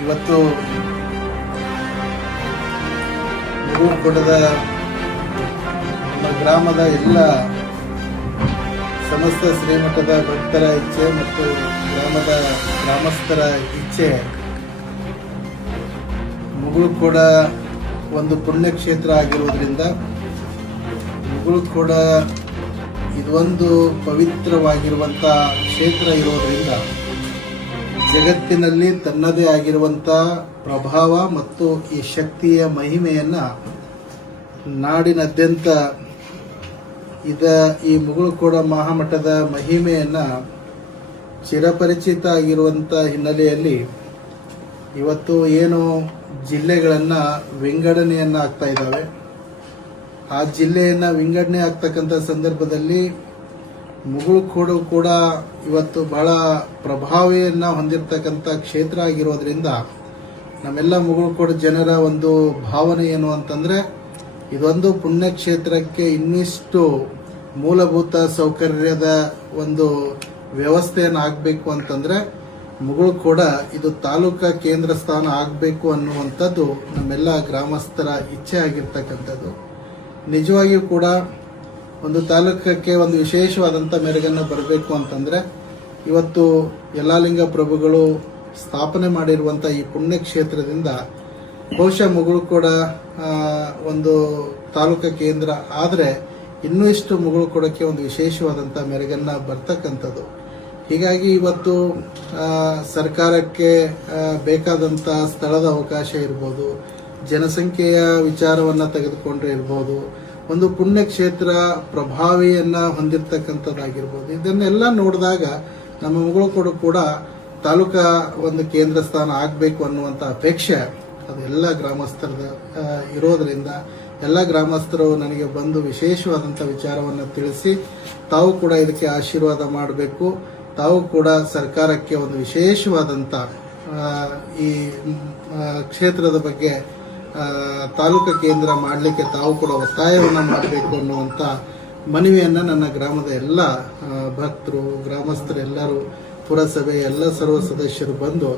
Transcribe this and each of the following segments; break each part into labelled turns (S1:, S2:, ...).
S1: ಇವತ್ತು ಮುಗುಳ್ಕೊಡದ ನಮ್ಮ ಗ್ರಾಮದ ಎಲ್ಲ ಸಮಸ್ತ ಶ್ರೀಮಠದ ಭಕ್ತರ ಇಚ್ಛೆ ಮತ್ತು ಗ್ರಾಮದ ಗ್ರಾಮಸ್ಥರ ಇಚ್ಛೆ. ಮುಗುಳುಕೋಡ ಒಂದು ಪುಣ್ಯಕ್ಷೇತ್ರ ಆಗಿರೋದರಿಂದ ಮುಗುಳು ಕೂಡ ಇದೊಂದು ಪವಿತ್ರವಾಗಿರುವಂಥ ಕ್ಷೇತ್ರ ಇರೋದ್ರಿಂದ ಜಗತ್ತಿನಲ್ಲಿ ತನ್ನದೇ ಆಗಿರುವಂಥ ಪ್ರಭಾವ ಮತ್ತು ಈ ಶಕ್ತಿಯ ಮಹಿಮೆಯನ್ನು ನಾಡಿನಾದ್ಯಂತ ಇದ ಈ ಮುಗುಳುಕೋಡ ಮಹಾಮಠದ ಮಹಿಮೆಯನ್ನು ಚಿರಪರಿಚಿತ ಆಗಿರುವಂಥ ಹಿನ್ನೆಲೆಯಲ್ಲಿ ಇವತ್ತು ಏನು ಜಿಲ್ಲೆಗಳನ್ನು ವಿಂಗಡಣೆಯನ್ನು ಆಗ್ತಾ ಇದ್ದಾವೆ. ಆ ಜಿಲ್ಲೆಯನ್ನು ವಿಂಗಡಣೆ ಆಗ್ತಕ್ಕಂಥ ಸಂದರ್ಭದಲ್ಲಿ ಮುಗುಳುಕೋಡು ಕೂಡ ಇವತ್ತು ಬಹಳ ಪ್ರಭಾವಿಯನ್ನ ಹೊಂದಿರತಕ್ಕಂಥ ಕ್ಷೇತ್ರ ಆಗಿರೋದ್ರಿಂದ ನಮ್ಮೆಲ್ಲ ಮುಗುಳುಕೋಡು ಜನರ ಒಂದು ಭಾವನೆ ಏನು ಅಂತಂದ್ರೆ, ಇದೊಂದು ಪುಣ್ಯಕ್ಷೇತ್ರಕ್ಕೆ ಇನ್ನಿಷ್ಟು ಮೂಲಭೂತ ಸೌಕರ್ಯದ ಒಂದು ವ್ಯವಸ್ಥೆಯನ್ನು ಆಗಬೇಕು ಅಂತಂದ್ರೆ, ಮುಗುಳು ಕೂಡ ಇದು ತಾಲೂಕಾ ಕೇಂದ್ರ ಸ್ಥಾನ ಆಗಬೇಕು ಅನ್ನುವಂಥದ್ದು ನಮ್ಮೆಲ್ಲ ಗ್ರಾಮಸ್ಥರ ಇಚ್ಛೆ ಆಗಿರ್ತಕ್ಕಂಥದ್ದು. ನಿಜವಾಗಿಯೂ ಕೂಡ ಒಂದು ತಾಲೂಕಕ್ಕೆ ಒಂದು ವಿಶೇಷವಾದಂಥ ಮೆರುಗನ್ನು ಬರಬೇಕು ಅಂತಂದರೆ, ಇವತ್ತು ಯಲ್ಲಾಲಿಂಗ ಪ್ರಭುಗಳು ಸ್ಥಾಪನೆ ಮಾಡಿರುವಂಥ ಈ ಪುಣ್ಯಕ್ಷೇತ್ರದಿಂದ ಬಹುಶಃ ಮುಗುಳು ಕೂಡ ಒಂದು ತಾಲೂಕ ಕೇಂದ್ರ ಆದರೆ ಇನ್ನೂ ಇಷ್ಟು ಮುಗುಳು ಕೊಡೋಕ್ಕೆ ಒಂದು ವಿಶೇಷವಾದಂಥ ಮೆರುಗನ್ನು ಬರ್ತಕ್ಕಂಥದ್ದು. ಹೀಗಾಗಿ ಇವತ್ತು ಸರ್ಕಾರಕ್ಕೆ ಬೇಕಾದಂಥ ಸ್ಥಳದ ಅವಕಾಶ ಇರ್ಬೋದು, ಜನಸಂಖ್ಯೆಯ ವಿಚಾರವನ್ನು ತೆಗೆದುಕೊಂಡ್ರೆ ಇರ್ಬೋದು ಒಂದು ಪುಣ್ಯಕ್ಷೇತ್ರ ಪ್ರಭಾವಿಯನ್ನ ಹೊಂದಿರತಕ್ಕಂಥದ್ದಾಗಿರ್ಬೋದು. ಇದನ್ನೆಲ್ಲ ನೋಡಿದಾಗ ನಮ್ಮ ಮುಗುಳುಕೋಡು ಕೂಡ ತಾಲೂಕಾ ಒಂದು ಕೇಂದ್ರ ಸ್ಥಾನ ಆಗಬೇಕು ಅನ್ನುವಂಥ ಅಪೇಕ್ಷೆ ಅದೆಲ್ಲ ಗ್ರಾಮಸ್ಥರದ ಇರೋದರಿಂದ. ಎಲ್ಲ ಗ್ರಾಮಸ್ಥರು ನನಗೆ ಬಂದು ವಿಶೇಷವಾದಂಥ ವಿಚಾರವನ್ನು ತಿಳಿಸಿ, ತಾವು ಕೂಡ ಇದಕ್ಕೆ ಆಶೀರ್ವಾದ ಮಾಡಬೇಕು. ತಾವು ಕೂಡ ಸರ್ಕಾರಕ್ಕೆ ಒಂದು ವಿಶೇಷವಾದಂಥ ಈ ಕ್ಷೇತ್ರದ ಬಗ್ಗೆ ತಾಲೂಕು ಕೇಂದ್ರ ಮಾಡಲಿಕ್ಕೆ ತಾವು ಕೂಡ ಒತ್ತಾಯವನ್ನು ಮಾಡಬೇಕು ಅನ್ನುವಂಥ ಮನವಿಯನ್ನು ನನ್ನ ಗ್ರಾಮದ ಎಲ್ಲ ಭಕ್ತರು ಗ್ರಾಮಸ್ಥರೆಲ್ಲರೂ ಪುರಸಭೆ ಎಲ್ಲ ಸರ್ವ ಸದಸ್ಯರು ಬಂದು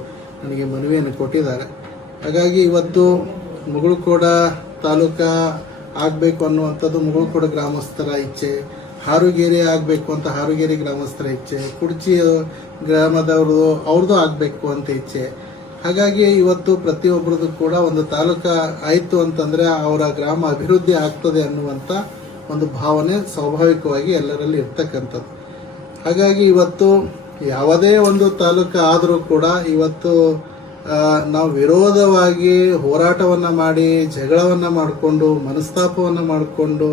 S1: ನನಗೆ ಮನವಿಯನ್ನು ಕೊಟ್ಟಿದ್ದಾರೆ. ಹಾಗಾಗಿ ಇವತ್ತು ಮುಗುಳುಕೋಡ ತಾಲೂಕಾ ಆಗಬೇಕು ಅನ್ನುವಂಥದ್ದು ಮುಗುಳ್ಕೋಡ ಗ್ರಾಮಸ್ಥರ ಇಚ್ಛೆ, ಹಾರುಗೇರಿ ಆಗಬೇಕು ಅಂತ ಹಾರುಗೇರಿ ಗ್ರಾಮಸ್ಥರ ಇಚ್ಛೆ, ಕುಡ್ಚಿ ಗ್ರಾಮದವ್ರದ್ದು ಅವ್ರದ್ದು ಆಗಬೇಕು ಅಂತ ಇಚ್ಛೆ. ಹಾಗಾಗಿ ಇವತ್ತು ಪ್ರತಿಯೊಬ್ಬರದ್ದು ಕೂಡ ಒಂದು ತಾಲೂಕಾ ಆಯಿತು ಅಂತಂದ್ರೆ ಅವರ ಗ್ರಾಮ ಅಭಿವೃದ್ಧಿ ಆಗ್ತದೆ ಅನ್ನುವಂಥ ಒಂದು ಭಾವನೆ ಸ್ವಾಭಾವಿಕವಾಗಿ ಎಲ್ಲರಲ್ಲಿ ಇರ್ತಕ್ಕಂಥದ್ದು. ಹಾಗಾಗಿ ಇವತ್ತು ಯಾವುದೇ ಒಂದು ತಾಲೂಕು ಆದರೂ ಕೂಡ ಇವತ್ತು ನಾವು ವಿರೋಧವಾಗಿ ಹೋರಾಟವನ್ನ ಮಾಡಿ, ಜಗಳವನ್ನ ಮಾಡಿಕೊಂಡು, ಮನಸ್ತಾಪವನ್ನ ಮಾಡಿಕೊಂಡು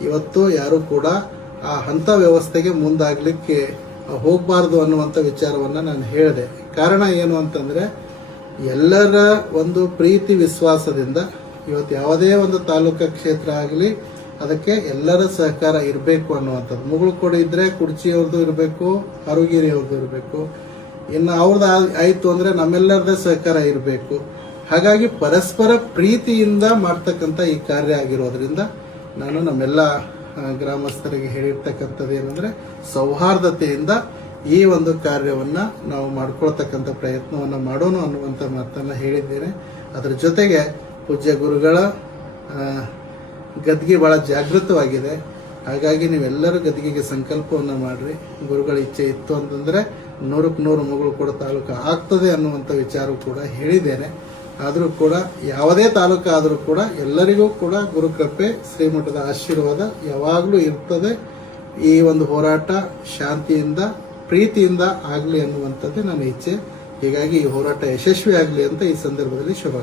S1: ಇವತ್ತು ಯಾರು ಕೂಡ ಆ ಹಂತ ವ್ಯವಸ್ಥೆಗೆ ಮುಂದಾಗಲಿಕ್ಕೆ ಹೋಗಬಾರ್ದು ಅನ್ನುವಂಥ ವಿಚಾರವನ್ನ ನಾನು ಹೇಳಿದೆ. ಕಾರಣ ಏನು ಅಂತಂದ್ರೆ ಎಲ್ಲರ ಒಂದು ಪ್ರೀತಿ ವಿಶ್ವಾಸದಿಂದ ಇವತ್ತು ಯಾವುದೇ ಒಂದು ತಾಲೂಕಾ ಕ್ಷೇತ್ರ ಆಗಲಿ ಅದಕ್ಕೆ ಎಲ್ಲರ ಸಹಕಾರ ಇರಬೇಕು ಅನ್ನುವಂಥದ್ದು. ಮುಗುಳುಕೋಡು ಇದ್ರೆ ಕುಡ್ಚಿಯವ್ರದ್ದು ಇರಬೇಕು ಹರುಗಿರಿಯವ್ರದ್ದು ಇರಬೇಕು. ಇನ್ನು ಅವ್ರದ್ದು ಆಯ್ತು ಅಂದ್ರೆ ನಮ್ಮೆಲ್ಲರದೇ ಸಹಕಾರ ಇರಬೇಕು. ಹಾಗಾಗಿ ಪರಸ್ಪರ ಪ್ರೀತಿಯಿಂದ ಮಾಡ್ತಕ್ಕಂಥ ಈ ಕಾರ್ಯ ಆಗಿರೋದ್ರಿಂದ ನಾನು ನಮ್ಮೆಲ್ಲ ಗ್ರಾಮಸ್ಥರಿಗೆ ಹೇಳಿರ್ತಕ್ಕಂಥದ್ದು ಏನಂದರೆ ಸೌಹಾರ್ದತೆಯಿಂದ ಈ ಒಂದು ಕಾರ್ಯವನ್ನ ನಾವು ಮಾಡ್ಕೊಳ್ತಕ್ಕಂಥ ಪ್ರಯತ್ನವನ್ನ ಮಾಡೋಣ ಅನ್ನುವಂಥ ಮಾತನ್ನ ಹೇಳಿದ್ದೇನೆ. ಅದರ ಜೊತೆಗೆ ಪೂಜ್ಯ ಗುರುಗಳ ಗದ್ಗೆ ಬಹಳ ಜಾಗೃತವಾಗಿದೆ. ಹಾಗಾಗಿ ನೀವೆಲ್ಲರೂ ಗದ್ಗೆಗೆ ಸಂಕಲ್ಪವನ್ನ ಮಾಡಿರಿ. ಗುರುಗಳ ಇಚ್ಛೆ ಇತ್ತು ಅಂತಂದ್ರೆ ನೂರಕ್ಕೆ ನೂರು ಮಗಳು ಕೂಡ ತಾಲೂಕು ಆಗ್ತದೆ ಅನ್ನುವಂಥ ವಿಚಾರ ಕೂಡ ಹೇಳಿದ್ದೇನೆ. ಆದರೂ ಕೂಡ ಯಾವುದೇ ತಾಲೂಕು ಆದರೂ ಕೂಡ ಎಲ್ಲರಿಗೂ ಕೂಡ ಗುರುಕೃಪೆ ಶ್ರೀಮಠದ ಆಶೀರ್ವಾದ ಯಾವಾಗಲೂ ಇರ್ತದೆ. ಈ ಒಂದು ಹೋರಾಟ ಶಾಂತಿಯಿಂದ ಪ್ರೀತಿಯಿಂದ ಆಗಲಿ ಅನ್ನುವಂಥದ್ದೇ ನನ್ನ ಇಚ್ಛೆ. ಹೀಗಾಗಿ ಈ ಹೋರಾಟ ಯಶಸ್ವಿ ಆಗಲಿ ಅಂತ ಈ ಸಂದರ್ಭದಲ್ಲಿ ಶುಭ